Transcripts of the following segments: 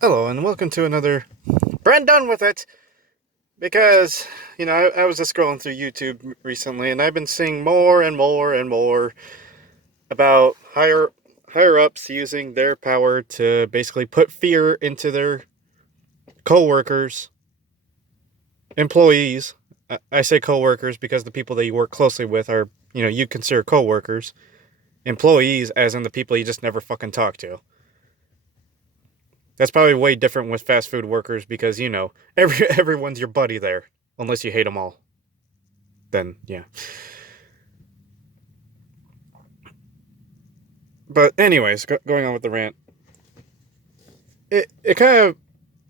Hello, and welcome to another BRENDONE with it. Because, I was just scrolling through YouTube recently, and I've been seeing more and more and more about higher ups using their power to basically put fear into their coworkers, employees. I say coworkers because the people that you work closely with are, you consider coworkers. Employees, as in the people you just never fucking talk to. That's probably way different with fast food workers because everyone's your buddy there, unless you hate them all. Then yeah. But anyways, going on with the rant, it kind of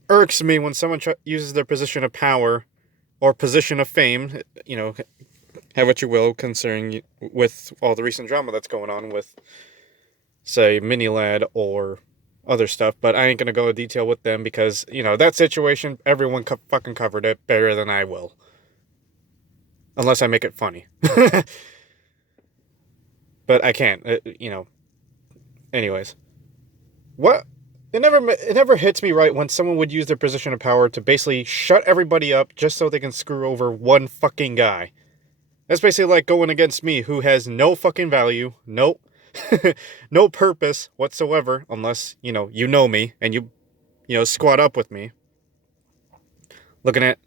irks me when someone uses their position of power or position of fame. Have what you will, concerning with all the recent drama that's going on with, say, Mini Lad or other stuff. But I ain't gonna go into detail with them because that situation. Everyone fucking covered it better than I will, unless I make it funny. But I can't. Anyways, what it never hits me right when someone would use their position of power to basically shut everybody up just so they can screw over one fucking guy. That's basically like going against me, who has no fucking value, no, no purpose whatsoever, unless you know me and you squat up with me, looking at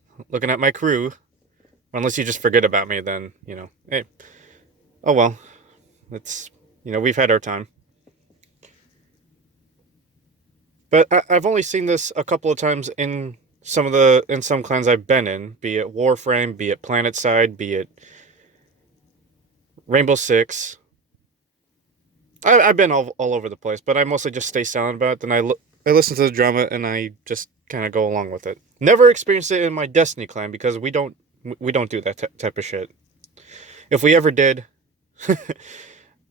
my crew. Unless you just forget about me, then hey, oh well, it's we've had our time. But I've only seen this a couple of times in some clans I've been in, be it Warframe, be it Planetside, be it Rainbow Six. I've been all over the place, but I mostly just stay silent about it. Then I listen to the drama and I just kind of go along with it. Never experienced it in my Destiny clan because we don't do that type of shit. If we ever did,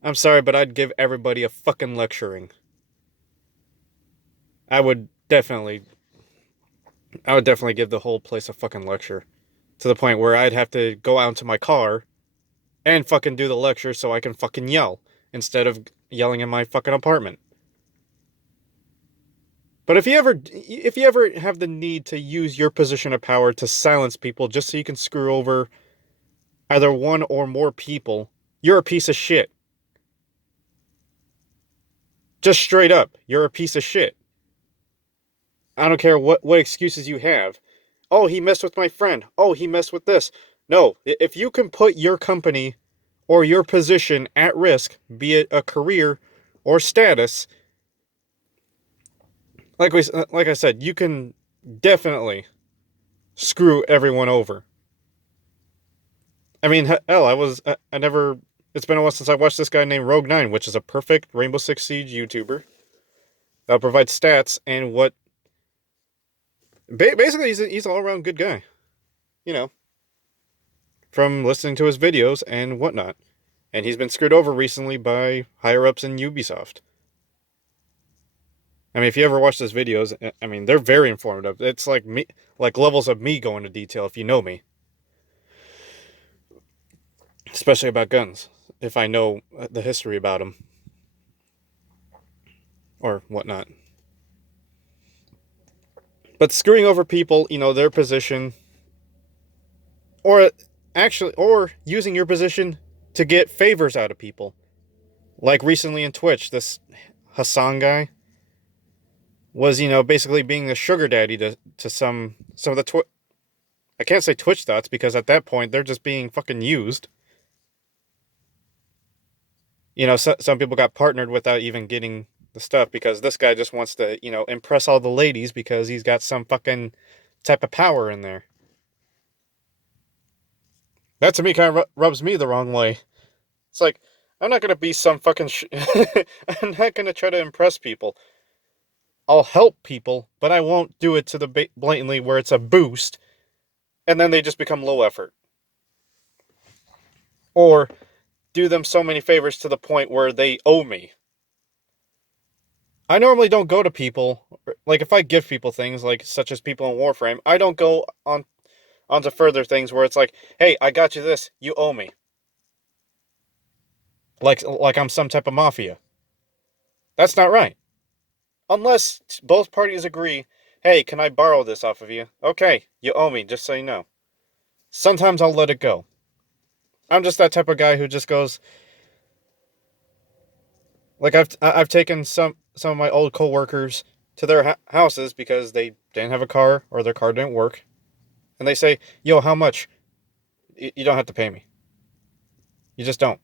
I'm sorry, but I'd give everybody a fucking lecturing. I would definitely I would definitely give the whole place a fucking lecture, to the point where I'd have to go out into my car and fucking do the lecture so I can fucking yell instead of yelling in my fucking apartment. But if you ever have the need to use your position of power to silence people just so you can screw over either one or more people, you're a piece of shit. Just straight up, you're a piece of shit. I don't care what excuses you have. Oh, he messed with my friend. Oh, he messed with this. No, if you can put your company or your position at risk, be it a career or status, like I said, you can definitely screw everyone over. I mean, hell, I never. It's been a while since I watched this guy named Rogue9, which is a perfect Rainbow Six Siege YouTuber that provides stats and what. Basically, he's an all around good guy. You know, from listening to his videos and whatnot. And he's been screwed over recently by higher ups in Ubisoft. I mean, if you ever watch his videos, I mean, they're very informative. It's like me, like levels of me going into detail if you know me, especially about guns. If I know the history about them or whatnot. But screwing over people, their position, or or using your position to get favors out of people. Like recently in Twitch, this Hassan guy was, basically being the sugar daddy to some of the I can't say Twitch thoughts because at that point they're just being fucking used. Some people got partnered without even getting the stuff because this guy just wants to, impress all the ladies because he's got some fucking type of power in there. That to me kind of rubs me the wrong way. It's like, I'm not gonna be some fucking. I'm not gonna try to impress people. I'll help people, but I won't do it to the blatantly where it's a boost, and then they just become low effort. Or do them so many favors to the point where they owe me. I normally don't go to people like if I give people things like such as people in Warframe. I don't go onto further things where it's like, hey, I got you this, you owe me. Like I'm some type of mafia. That's not right. Unless both parties agree, hey, can I borrow this off of you? Okay, you owe me, just so you know. Sometimes I'll let it go. I'm just that type of guy who just goes, like I've taken some of my old coworkers to their houses because they didn't have a car or their car didn't work, and they say, "Yo, how much?" You don't have to pay me. You just don't.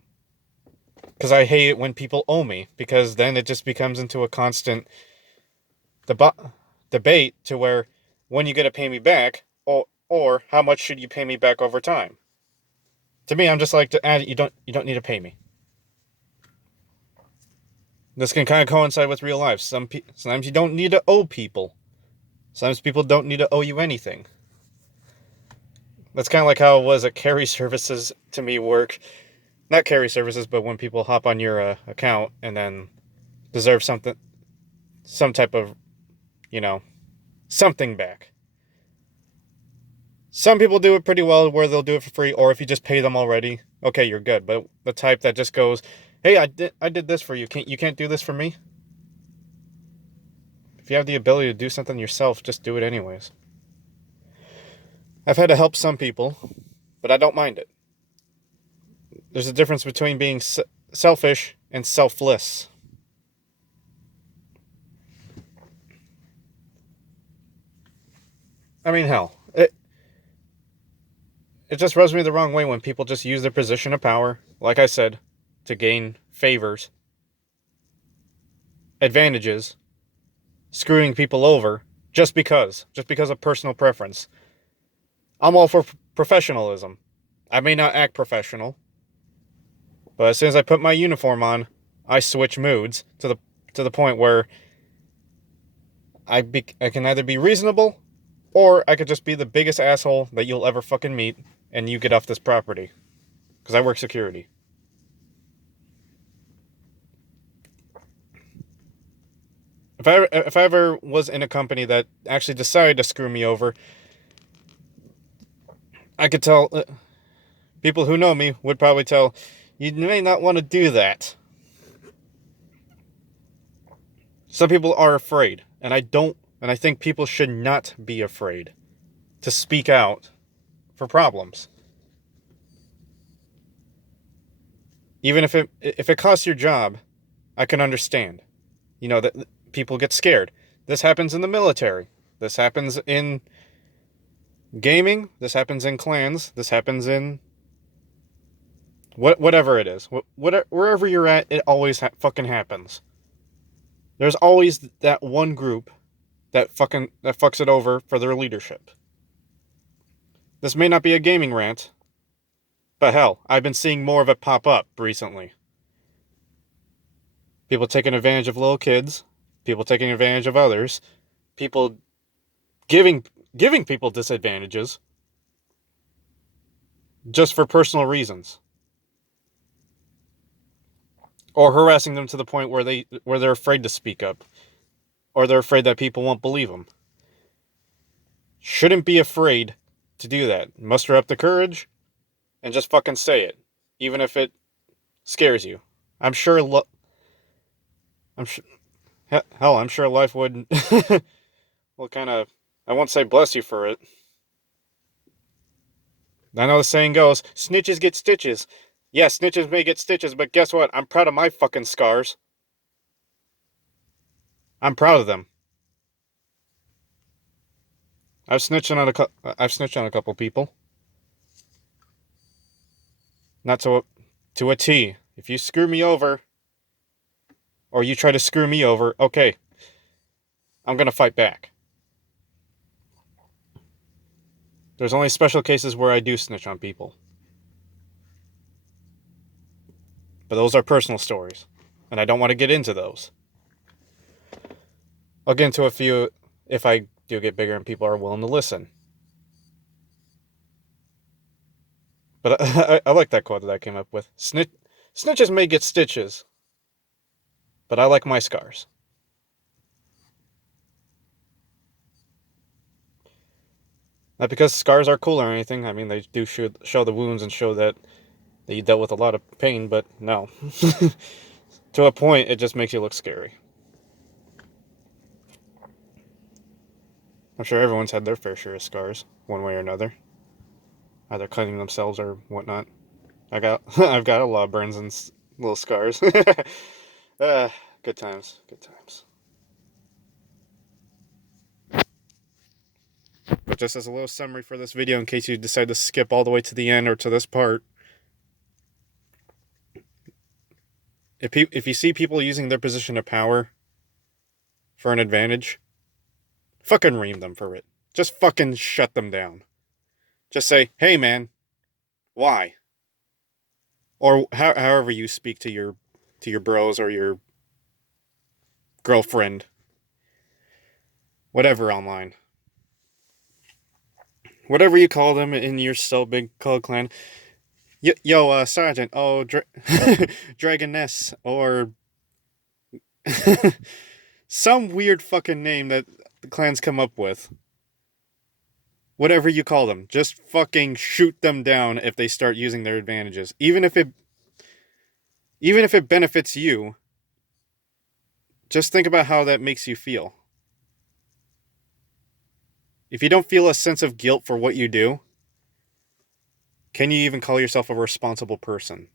Because I hate it when people owe me, because then it just becomes into a constant debate to where when you going to pay me back, or how much should you pay me back over time. To me, I'm just like, you don't need to pay me. This can kind of coincide with real life. Sometimes you don't need to owe people. Sometimes people don't need to owe you anything. That's kind of like how it was at carry services to me work. Not carry services, but when people hop on your account and then deserve some type of, you know, something back. Some people do it pretty well where they'll do it for free, or if you just pay them already, okay, you're good. But the type that just goes, hey, I did this for you. You can't do this for me? If you have the ability to do something yourself, just do it anyways. I've had to help some people, but I don't mind it. There's a difference between being selfish and selfless. I mean, hell, it just rubs me the wrong way when people just use their position of power, like I said, to gain favors, advantages, screwing people over just because of personal preference. I'm all for professionalism. I may not act professional, but as soon as I put my uniform on, I switch moods to the point where I can either be reasonable, or I could just be the biggest asshole that you'll ever fucking meet, and you get off this property. Because I work security. If I ever was in a company that actually decided to screw me over, I could tell, people who know me would probably tell, you may not want to do that. Some people are afraid, and I think people should not be afraid to speak out for problems. Even if it costs your job, I can understand. You know, that people get scared. This happens in the military. This happens in gaming. This happens in clans. This happens in whatever it is. Wherever you're at, it always fucking happens. There's always that one group that fucks it over for their leadership. This may not be a gaming rant, but hell, I've been seeing more of it pop up recently. People taking advantage of little kids, people taking advantage of others, people giving people disadvantages just for personal reasons, or harassing them to the point where they're afraid to speak up, or they're afraid that people won't believe them. Shouldn't be afraid to do that. Muster up the courage and just fucking say it, even if it scares you. I'm sure I'm sure life would well, kind of, I won't say bless you for it. I know the saying goes, snitches get stitches. Yes, snitches may get stitches, but guess what? I'm proud of my fucking scars. I'm proud of them. I've snitched on a couple people. Not to a T. If you screw me over, or you try to screw me over, okay, I'm gonna fight back. There's only special cases where I do snitch on people. But those are personal stories, and I don't want to get into those. I'll get into a few if I do get bigger and people are willing to listen. But I like that quote that I came up with. Snitches may get stitches, but I like my scars. Not because scars are cool or anything. I mean, they do show the wounds and show that you dealt with a lot of pain, but no. To a point, it just makes you look scary. I'm sure everyone's had their fair share of scars, one way or another. Either cutting themselves or whatnot. I've got a lot of burns and little scars. uh, good times, good times. But just as a little summary for this video, in case you decide to skip all the way to the end or to this part, if you see people using their position of power for an advantage, fucking ream them for it. Just fucking shut them down. Just say, hey man, why? Or however you speak to your bros or your girlfriend, whatever online. Whatever you call them in your so big called clan. Yo, Sergeant, oh, Dragoness, or some weird fucking name that the clans come up with. Whatever you call them, just fucking shoot them down if they start using their advantages. Even if it benefits you, just think about how that makes you feel. If you don't feel a sense of guilt for what you do, can you even call yourself a responsible person?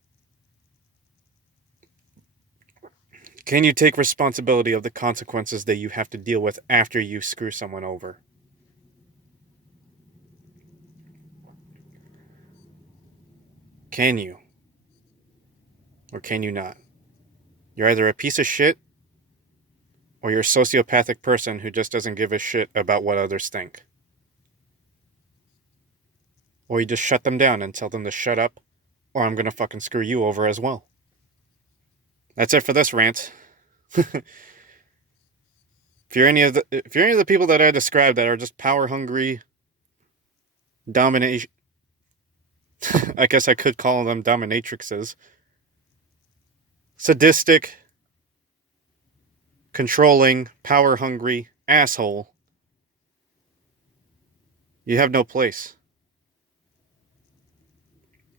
Can you take responsibility of the consequences that you have to deal with after you screw someone over? Can you? Or can you not? You're either a piece of shit, or you're a sociopathic person who just doesn't give a shit about what others think. Or you just shut them down and tell them to shut up, or I'm gonna fucking screw you over as well. That's it for this rant. If you're any of the people that I described that are just power hungry, domination, I guess I could call them dominatrixes, sadistic, controlling, power hungry asshole, you have no place.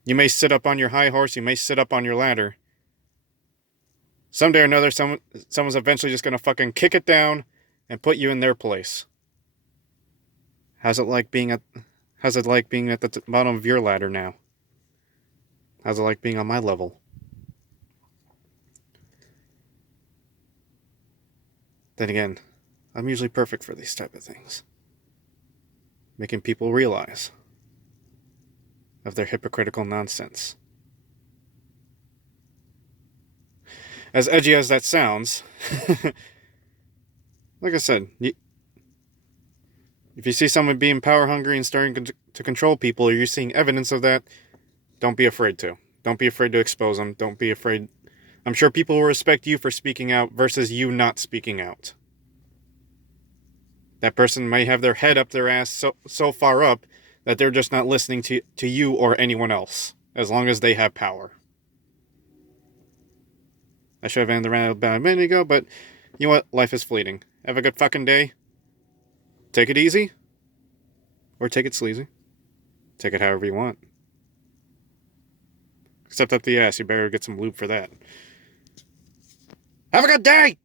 You may sit up on your high horse, you may sit up on your ladder. Someday or another, someone's eventually just gonna fucking kick it down and put you in their place. How's it like being at the bottom of your ladder now? How's it like being on my level? Then again, I'm usually perfect for these type of things. Making people realize of their hypocritical nonsense. As edgy as that sounds, like I said, if you see someone being power hungry and starting to control people, or you're seeing evidence of that, don't be afraid to. Don't be afraid to expose them. Don't be afraid. I'm sure people will respect you for speaking out versus you not speaking out. That person may have their head up their ass so far up that they're just not listening to you or anyone else, as long as they have power. I should have ended the rant about a minute ago, but you know what? Life is fleeting. Have a good fucking day. Take it easy. Or take it sleazy. Take it however you want. Except up the ass, you better get some lube for that. Have a good day!